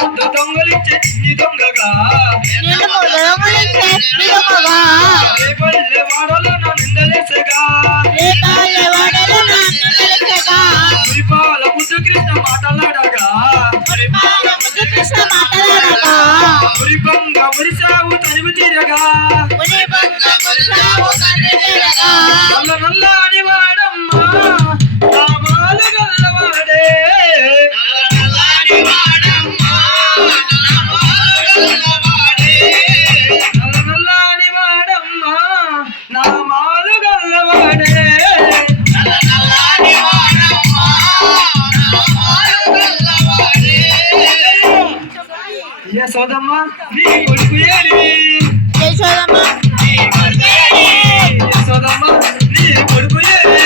ముద్ద దొంగలించే నీ దొంగగా రేపల్లె వాడలో నా నిందలేసగా మురిపాల ముద్దు కృష్ణ మాటలాడగా మురిపంగా మురిసావు తనివి తీరగా నల్ల నల్లాని వాడమ్మా నామాలు గల్లవాడే నల్ల నల్లాని వాడమ్మా నామాలు గల్లవాడే యశోదమ్మ నీ కొడుకు ఏడి యశోదమ్మ నీ కొడుకు ఏడి